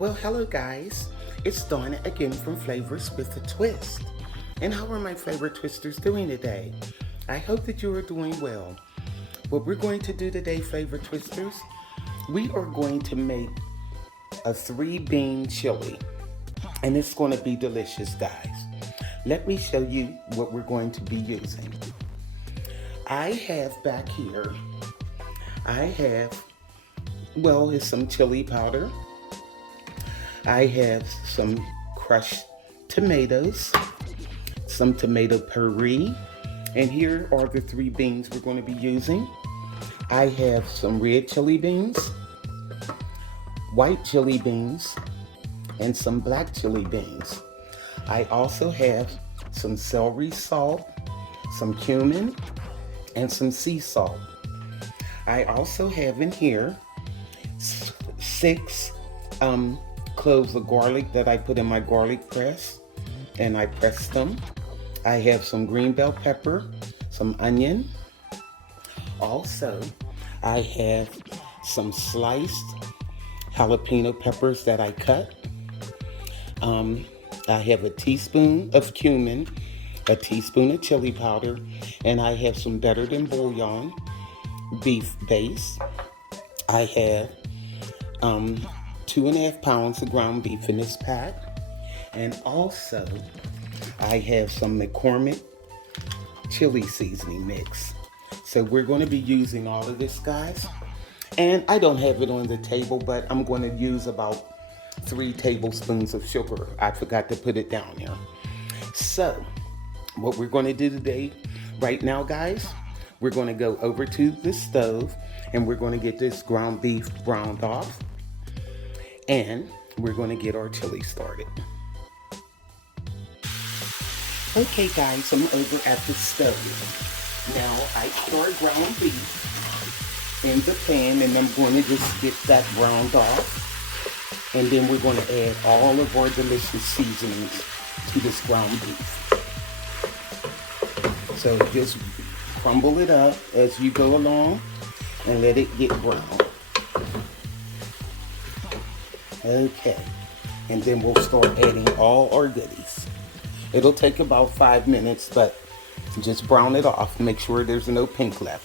Well, hello guys. It's Donna again from Flavors with a Twist. And how are my favorite twisters doing today? I hope that you are doing well. What we're going to do today, favorite twisters, we are going to make a 3-bean chili. And it's going to be delicious, guys. Let me show you what we're going to be using. I have back here, it's some chili powder. I have some crushed tomatoes, some tomato puree, and here are the 3 beans we're going to be using. I have some red chili beans, white chili beans, and some black chili beans. I also have some celery salt, some cumin, and some sea salt. I also have in here 6 cloves of garlic that I put in my garlic press, and I pressed them. I have some green bell pepper, some onion. Also, I have some sliced jalapeno peppers that I cut. I have a teaspoon of cumin, a teaspoon of chili powder, and I have some better than bouillon beef base. I have 2.5 pounds of ground beef in this pack. And also, I have some McCormick chili seasoning mix. So we're going to be using all of this, guys. And I don't have it on the table, but I'm going to use about 3 tablespoons of sugar. I forgot to put it down here. So, what we're going to do today, right now, guys, we're going to go over to the stove and we're going to get this ground beef browned off. And we're going to get our chili started. Okay guys, I'm over at the stove. Now I put our ground beef in the pan and I'm going to just get that browned off. And then we're going to add all of our delicious seasonings to this ground beef. So just crumble it up as you go along and let it get brown. Okay, and then we'll start adding all our goodies. It'll take about 5 minutes, but just brown it off. Make sure there's no pink left.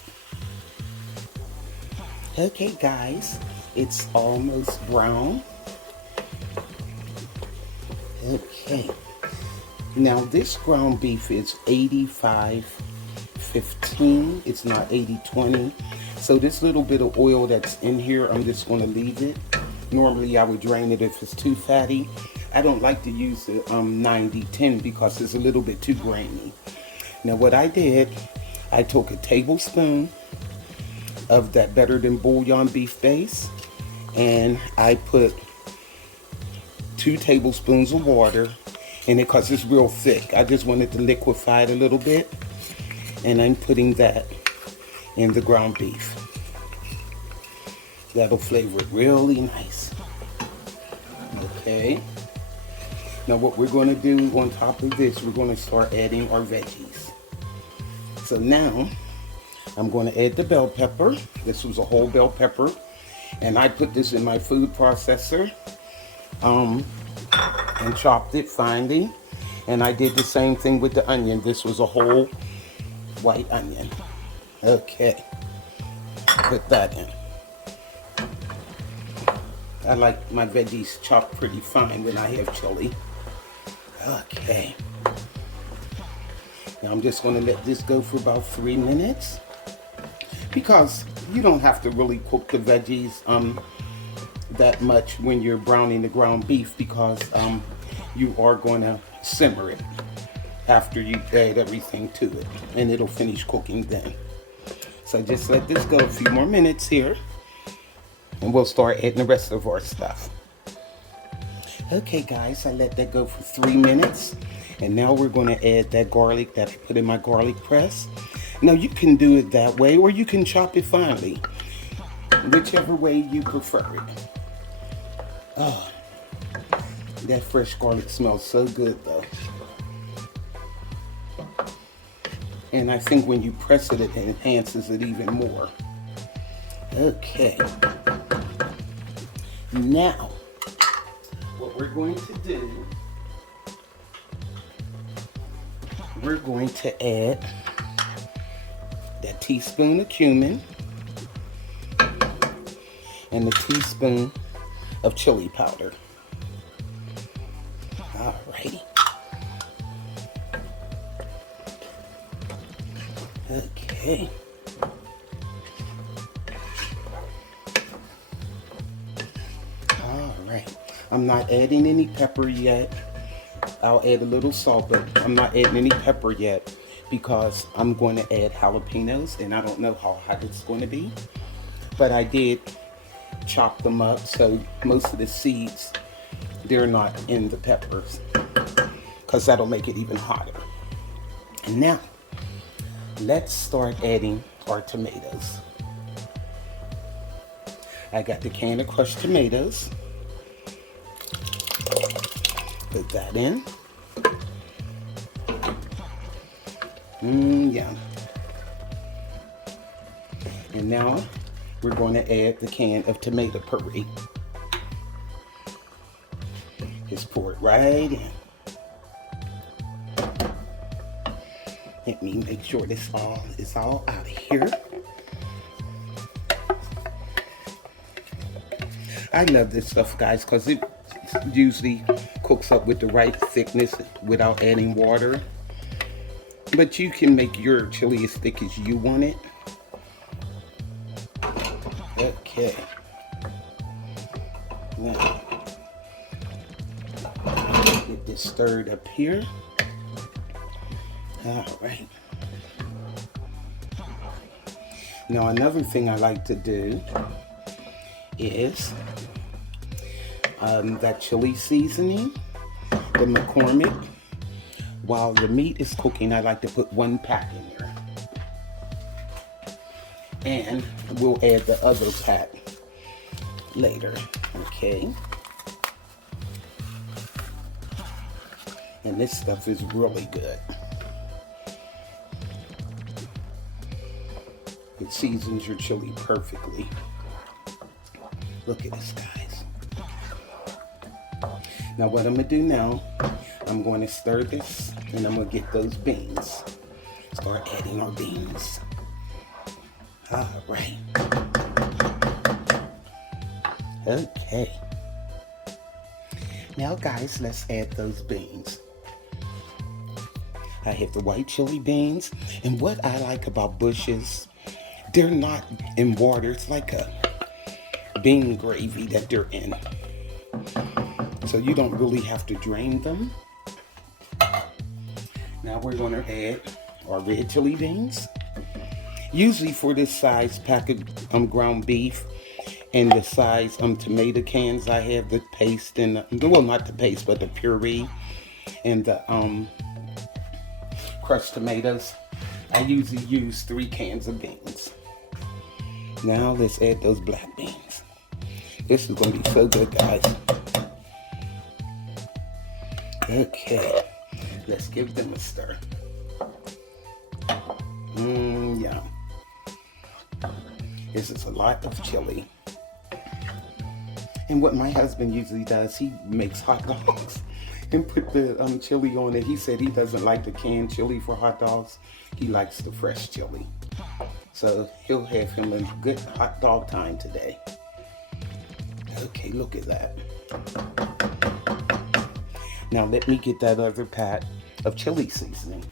Okay, guys, it's almost brown. Okay, now this ground beef is 85-15. It's not 80-20. So this little bit of oil that's in here, I'm just going to leave it. Normally I would drain it if it's too fatty. I don't like to use the 90-10 because it's a little bit too grainy. Now what I did, I took a tablespoon of that better than bouillon beef base and I put 2 tablespoons of water in it because it's real thick. I just wanted to liquefy it a little bit, and I'm putting that in the ground beef. That'll flavor it really nice. Okay. Now what we're going to do on top of this, we're going to start adding our veggies. So now I'm going to add the bell pepper. This was a whole bell pepper, and I put this in my food processor and chopped it finely. And I did the same thing with the onion. This was a whole white onion. Okay, put that in. I like my veggies chopped pretty fine when I have chili. Okay. Now I'm just going to let this go for about 3 minutes. Because you don't have to really cook the veggies that much when you're browning the ground beef, because you are going to simmer it after you add everything to it. And it'll finish cooking then. So just let this go a few more minutes here. And we'll start adding the rest of our stuff. Okay guys, I let that go for 3 minutes. And now we're going to add that garlic that I put in my garlic press. Now you can do it that way, or you can chop it finely. Whichever way you prefer it. Oh, that fresh garlic smells so good though. And I think when you press it, it enhances it even more. Okay. Now, we're going to do, we're going to add that teaspoon of cumin and a teaspoon of chili powder. Alrighty. Okay. Alright. I'm not adding any pepper yet. I'll add a little salt, but I'm not adding any pepper yet because I'm going to add jalapenos and I don't know how hot it's going to be. But I did chop them up, so most of the seeds, they're not in the peppers because that'll make it even hotter. And now, let's start adding our tomatoes. I got the can of crushed tomatoes. Put that in. Yum. And now we're going to add the can of tomato puree. Just pour it right in. Let me make sure this is all out of here. I love this stuff, guys, because it usually cooks up with the right thickness without adding water. But you can make your chili as thick as you want it. Okay. Now, get this stirred up here. All right. Now, another thing I like to do is that chili seasoning, the McCormick. While the meat is cooking, I like to put 1 pack in there. And we'll add the other pack later, okay? And this stuff is really good. It seasons your chili perfectly. Look at this, guys. Now what I'm gonna do now, I'm going to stir this and I'm gonna get those beans. Start adding our beans. All right. Okay. Now guys, let's add those beans. I have the white chili beans, and what I like about Bush's, they're not in water. It's like a bean gravy that they're in. So you don't really have to drain them. Now we're going to add our red chili beans. Usually for this size pack of ground beef and the size tomato cans I have, the paste and well, not the paste, but the puree and the crushed tomatoes, I usually use 3 cans of beans. Now let's add those black beans. This is going to be so good, guys. Okay, let's give them a stir. Yum. This is a lot of chili. And what my husband usually does, he makes hot dogs and put the chili on it. He said he doesn't like the canned chili for hot dogs. He likes the fresh chili. So he'll have him a good hot dog time today. Okay, look at that. Now let me get that other pack of chili seasoning.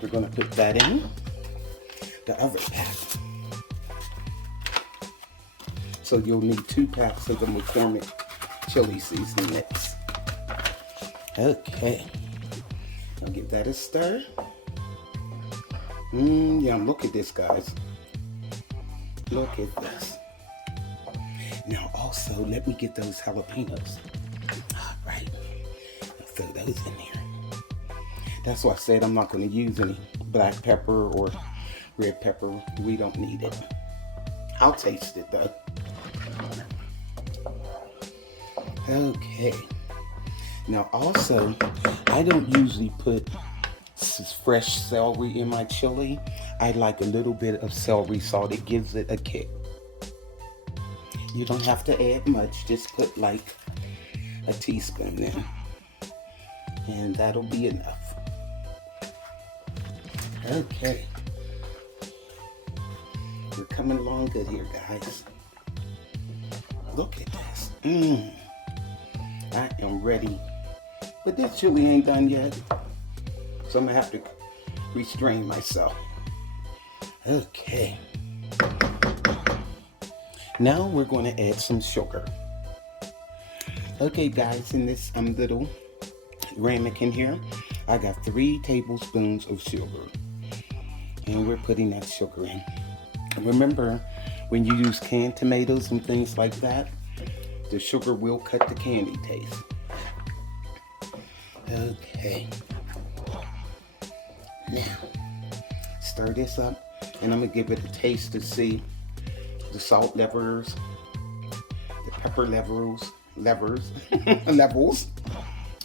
We're going to put that in the other pack. So you'll need 2 packs of the McCormick chili seasoning mix. Okay. I'll give that a stir. Yum, look at this, guys. Look at this. Now also, let me get those jalapenos. All right. I'll throw those in there. That's why I said I'm not going to use any black pepper or red pepper. We don't need it. I'll taste it though. Okay. Now also, I don't usually put fresh celery in my chili. I like a little bit of celery salt. It gives it a kick. You don't have to add much, just put like a teaspoon in, and that'll be enough. Okay, we're coming along good here, guys. Look at this. I am ready, but this chili ain't done yet, so I'm gonna have to restrain myself. Okay, now we're going to add some sugar. Okay guys, in this little ramekin here, I got 3 tablespoons of sugar, and we're putting that sugar in. Remember, when you use canned tomatoes and things like that, the sugar will cut the candy taste. Okay, now stir this up, and I'm gonna give it a taste to see the salt levels, the pepper levels.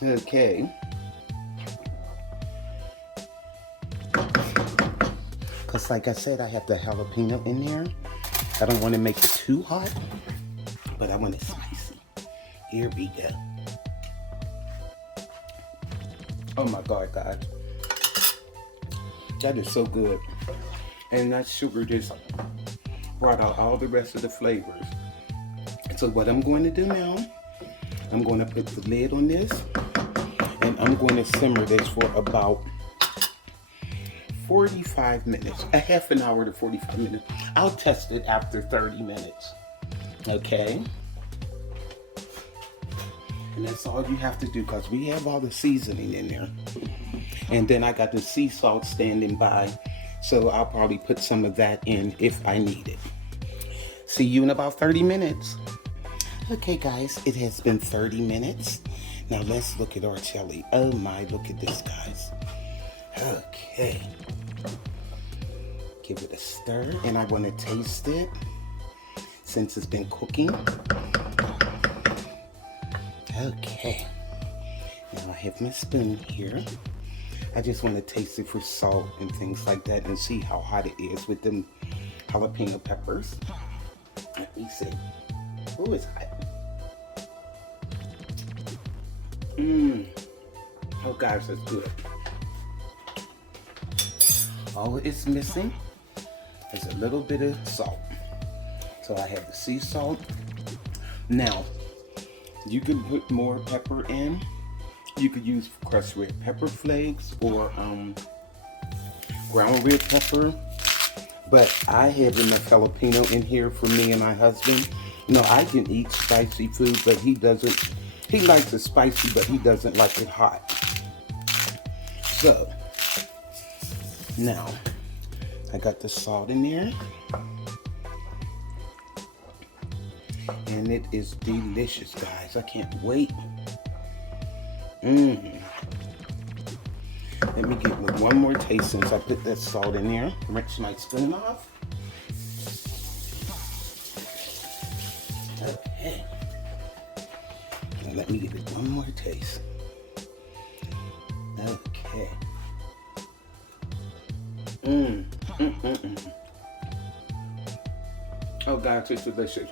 Okay. Because like I said, I have the jalapeno in there. I don't want to make it too hot, but I want it spicy. Here we go. Oh my God, guys. That is so good. And that sugar just brought out all the rest of the flavors. So what I'm going to do now, I'm going to put the lid on this, and I'm going to simmer this for about 45 minutes, a half an hour to 45 minutes. I'll test it after 30 minutes. Okay? And that's all you have to do, because we have all the seasoning in there. And then I got the sea salt standing by, so I'll probably put some of that in if I need it. See you in about 30 minutes. Okay guys, it has been 30 minutes. Now let's look at our chili. Oh my, look at this, guys. Okay. Give it a stir, and I want to taste it since it's been cooking. Okay. Now I have my spoon here. I just want to taste it for salt and things like that and see how hot it is with them jalapeno peppers. Let me see. Oh, it's hot. Oh guys, that's good. All it's missing is a little bit of salt. So I have the sea salt. Now, you can put more pepper in. You could use crushed red pepper flakes or ground red pepper. But I have enough jalapeno in here for me and my husband. No, I can eat spicy food, but he doesn't. He likes it spicy, but he doesn't like it hot. So, now, I got the salt in there. And it is delicious, guys. I can't wait. Let me give it one more taste since I put that salt in there. Rinse my spoon off. Okay. Now let me give it one more taste. Okay. Oh guys, it's delicious.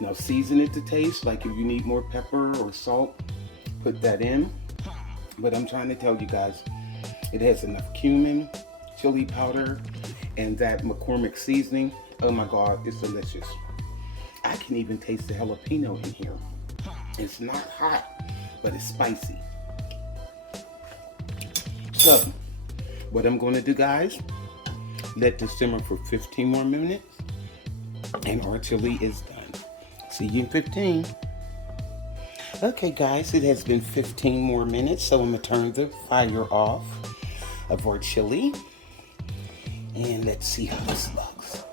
Now season it to taste. Like if you need more pepper or salt, put that in. But I'm trying to tell you guys, it has enough cumin, chili powder, and that McCormick seasoning. Oh my God, it's delicious. I can even taste the jalapeno in here. It's not hot, but it's spicy. So, what I'm going to do, guys, let this simmer for 15 more minutes, and our chili is done. See you in 15. Okay, guys, it has been 15 more minutes, so I'm going to turn the fire off of our chili, and let's see how this looks.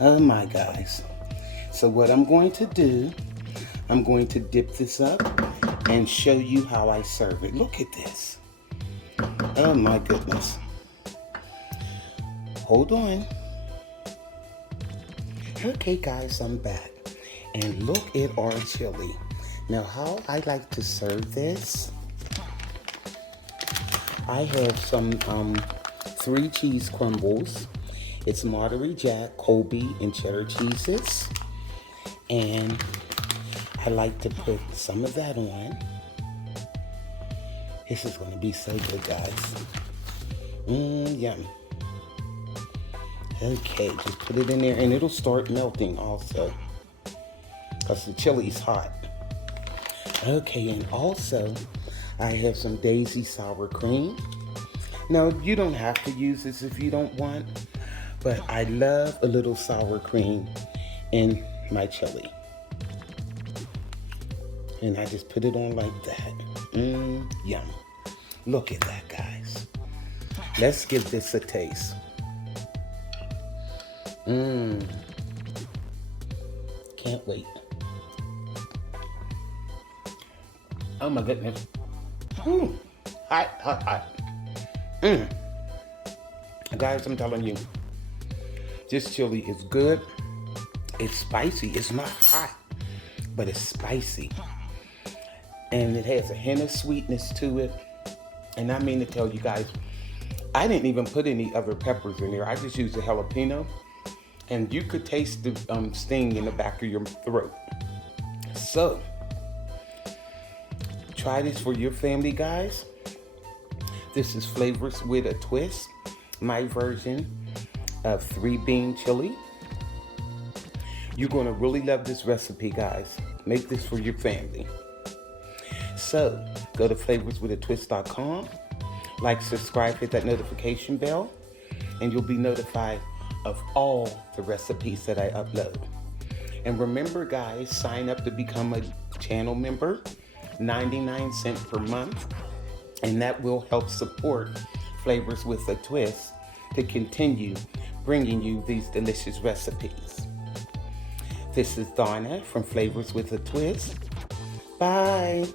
Oh my, guys. So what I'm going to do, I'm going to dip this up and show you how I serve it. Look at this. Oh my goodness. Hold on. Okay guys, I'm back. And look at our chili. Now how I like to serve this, I have some 3 cheese crumbles, It's Monterey Jack, Colby, and cheddar cheeses. And I like to put some of that on. This is going to be so good, guys. Yum. Okay, just put it in there, and it'll start melting also, because the chili's hot. Okay, and also, I have some Daisy sour cream. Now, you don't have to use this if you don't want, but I love a little sour cream in my chili. And I just put it on like that. Yum. Look at that, guys. Let's give this a taste. Can't wait. Oh my goodness. Hot, hot, hot. Guys, I'm telling you, this chili is good. It's spicy. It's not hot, but it's spicy. And it has a hint of sweetness to it. And I mean to tell you guys, I didn't even put any other peppers in there. I just used a jalapeno. And you could taste the sting in the back of your throat. So, try this for your family, guys. This is Flavors with a Twist, my version of 3-bean chili. You're gonna really love this recipe, guys. Make this for your family. So, go to flavorswithatwist.com, like, subscribe, hit that notification bell, and you'll be notified of all the recipes that I upload. And remember, guys, sign up to become a channel member, 99 cents per month, and that will help support Flavors with a Twist to continue bringing you these delicious recipes. This is Donna from Flavors with a Twist. Bye.